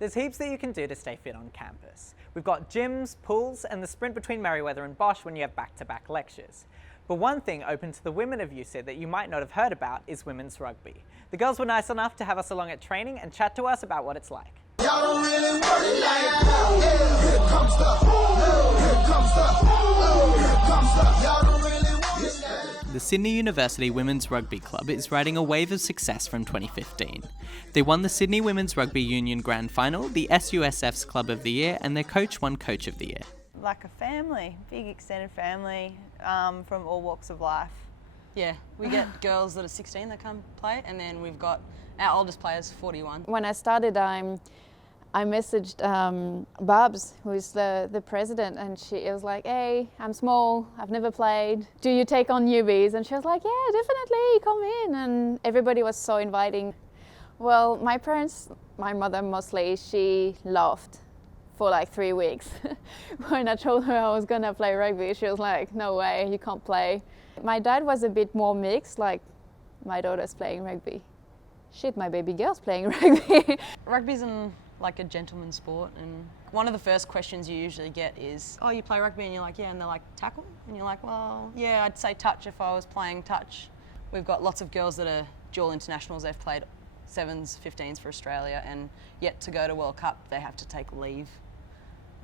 There's heaps that you can do to stay fit on campus. We've got gyms, pools, and the sprint between Merriweather and Bosch when you have back-to-back lectures. But one thing open to the women of USyd that you might not have heard about is women's rugby. The girls were nice enough to have us along at training and chat to us about what it's like. Y'all don't really want it like that. Here comes the, y'all don't really want it like that. The Sydney University Women's Rugby Club is riding a wave of success from 2015. They won the Sydney Women's Rugby Union Grand Final, the SUSF's Club of the Year, and their coach won Coach of the Year. Like a family, big extended family from all walks of life. Yeah, we get girls that are 16 that come play, and then we've got our oldest players, 41. When I started, I messaged Babs, who's the president, and she was like, hey, I'm small, I've never played. Do you take on newbies? And she was like, yeah, definitely, come in. And everybody was so inviting. Well, my parents, my mother mostly, she laughed for like 3 weeks. When I told her I was gonna play rugby, she was like, no way, you can't play. My dad was a bit more mixed, like, my daughter's playing rugby. Shit, my baby girl's playing rugby. Rugby's like a gentleman's sport, and one of the first questions you usually get is, oh, you play rugby? And you're like, yeah, and they're like, tackle? And you're like, well, yeah, I'd say touch if I was playing touch. We've got lots of girls that are dual internationals. They've played 7s, 15s for Australia, and yet to go to World Cup, they have to take leave.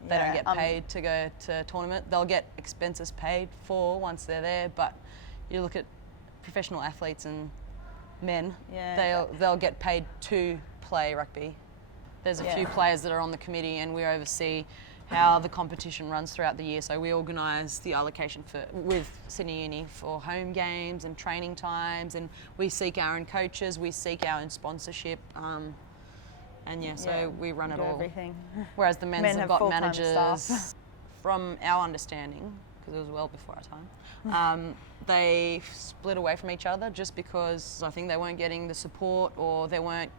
They don't get paid to go to tournament. They'll get expenses paid for once they're there, but you look at professional athletes and men, they'll get paid to play rugby. There's a few players that are on the committee, and we oversee how the competition runs throughout the year. So we organise the allocation with Sydney Uni for home games and training times, and we seek our own coaches, we seek our own sponsorship, so we run it all. Everything. Whereas the men's have got full-time managers. staff. From our understanding, because it was well before our time, they split away from each other just because I think they weren't getting the support, or they weren't.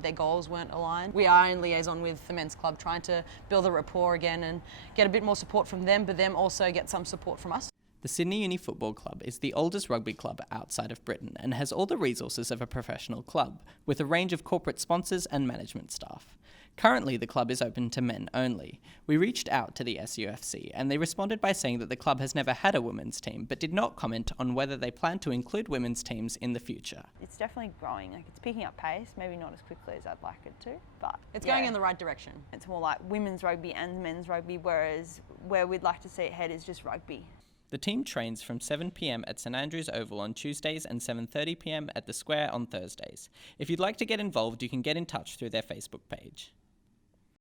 Their goals weren't aligned. We are in liaison with the men's club, trying to build a rapport again and get a bit more support from them, but them also get some support from us. The Sydney Uni Football Club is the oldest rugby club outside of Britain and has all the resources of a professional club, with a range of corporate sponsors and management staff. Currently, the club is open to men only. We reached out to the SUFC, and they responded by saying that the club has never had a women's team, but did not comment on whether they plan to include women's teams in the future. It's definitely growing, like it's picking up pace, maybe not as quickly as I'd like it to, but It's going in the right direction. It's more like women's rugby and men's rugby, whereas where we'd like to see it head is just rugby. The team trains from 7 p.m. at St Andrew's Oval on Tuesdays and 7:30 p.m. at the Square on Thursdays. If you'd like to get involved, you can get in touch through their Facebook page.